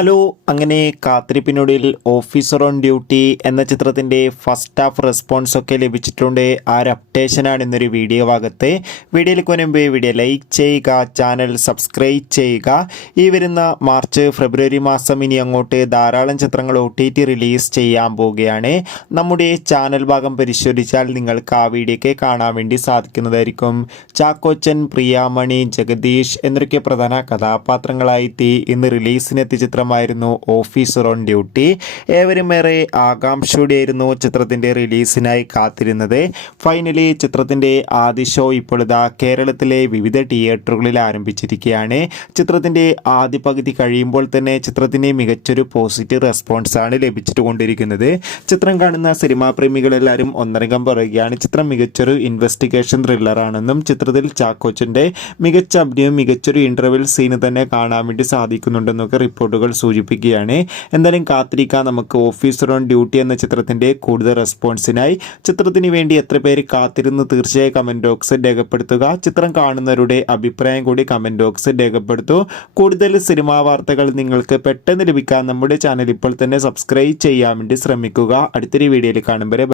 Hello. അങ്ങനെ കാത്തിരിപ്പിനൊടുവിൽ officer on duty എന്ന ചിത്രത്തിൻ്റെ ഫസ്റ്റ് ഹാഫ് റെസ്പോൺസ് ഒക്കെ ലഭിച്ചിട്ടുണ്ട്. ആ ഒരു അപ്ഡേഷനാണ് ഇന്നൊരു വീഡിയോ ഭാഗത്ത്. വീഡിയോയിലേക്ക് മുൻപ് വീഡിയോ ലൈക്ക് ചെയ്യുക, ചാനൽ സബ്സ്ക്രൈബ് ചെയ്യുക. ഈ വരുന്ന മാർച്ച് ഫെബ്രുവരി മാസം ഇനി അങ്ങോട്ട് ധാരാളം ചിത്രങ്ങൾ OTT റിലീസ് ചെയ്യാൻ പോവുകയാണ്. നമ്മുടെ ചാനൽ ഭാഗം പരിശോധിച്ചാൽ നിങ്ങൾക്ക് ആ വീഡിയോയ്ക്ക് കാണാൻ വേണ്ടി സാധിക്കുന്നതായിരിക്കും. ചാക്കോച്ചൻ, പ്രിയാമണി, ജഗദീഷ് എന്നൊക്കെ പ്രധാന കഥാപാത്രങ്ങളായി ഇന്ന് റിലീസിനെത്തിയ ചിത്രമായിരുന്നു ഓഫീസർ ഓൺ ഡ്യൂട്ടി. ഏവരും ഏറെ ആകാംക്ഷയോടെയായിരുന്നു ചിത്രത്തിൻ്റെ റിലീസിനായി കാത്തിരുന്നത്. ഫൈനലി ചിത്രത്തിൻ്റെ ആദ്യ ഷോ ഇപ്പോഴിതാ കേരളത്തിലെ വിവിധ തിയേറ്ററുകളിൽ ആരംഭിച്ചിരിക്കുകയാണ്. ചിത്രത്തിൻ്റെ ആദ്യ പകുതി കഴിയുമ്പോൾ തന്നെ ചിത്രത്തിന് മികച്ചൊരു പോസിറ്റീവ് റെസ്പോൺസാണ് ലഭിച്ചിട്ടുകൊണ്ടിരിക്കുന്നത്. ചിത്രം കാണുന്ന സിനിമാ പ്രേമികളെല്ലാവരും ഒന്നടങ്കം പറയുകയാണ് ചിത്രം മികച്ചൊരു ഇൻവെസ്റ്റിഗേഷൻ ത്രില്ലറാണെന്നും ചിത്രത്തിൽ ചാക്കോച്ചൻ്റെ മികച്ച അഭിനയം, മികച്ചൊരു ഇൻ്റർവെൽ സീന് തന്നെ കാണാൻ വേണ്ടി സാധിക്കുന്നുണ്ടെന്നൊക്കെ റിപ്പോർട്ടുകൾ സൂചിപ്പിക്കുകയാണ്. എന്തായാലും കാത്തിരിക്കാം നമുക്ക് ഓഫീസർ ഓൺ ഡ്യൂട്ടി എന്ന ചിത്രത്തിൻ്റെ കൂടുതൽ റെസ്പോൺസിനായി. ചിത്രത്തിന് വേണ്ടി എത്ര പേര് കാത്തിരുന്ന് തീർച്ചയായും കമൻറ്റ് ബോക്സിൽ രേഖപ്പെടുത്തുക. ചിത്രം കാണുന്നവരുടെ അഭിപ്രായം കൂടി കമൻറ്റ് ബോക്സിൽ രേഖപ്പെടുത്തൂ. കൂടുതൽ സിനിമാ വാർത്തകൾ നിങ്ങൾക്ക് പെട്ടെന്ന് ലഭിക്കാൻ നമ്മുടെ ചാനൽ ഇപ്പോൾ തന്നെ സബ്സ്ക്രൈബ് ചെയ്യാൻ വേണ്ടി ശ്രമിക്കുക. അടുത്തൊരു വീഡിയോയിൽ കാണുമ്പോൾ